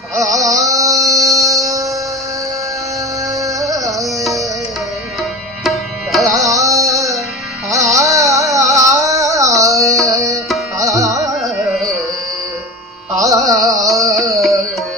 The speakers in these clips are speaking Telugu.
啊啊啊啊啊啊啊啊啊啊啊啊啊啊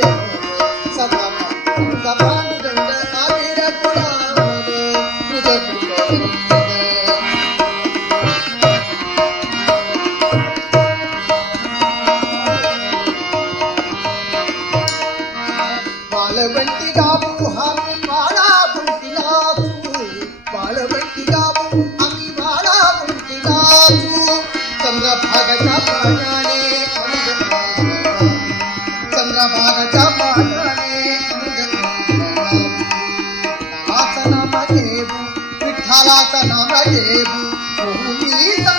రాసనమయేవు భూమితా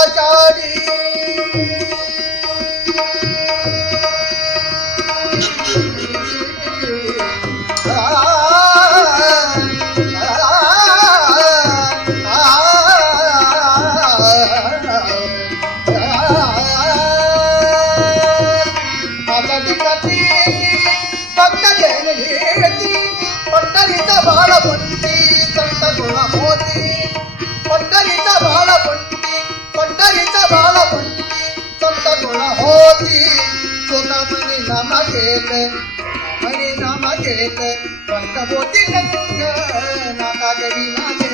దురాచారి పట్టరిత బాళ పొంది కంట గుణమోతి माझ्या भाला संत गुण होती. स्वतः नामा घेत. म्हणी नामा घेत. पंख होती नाका गरी माझे.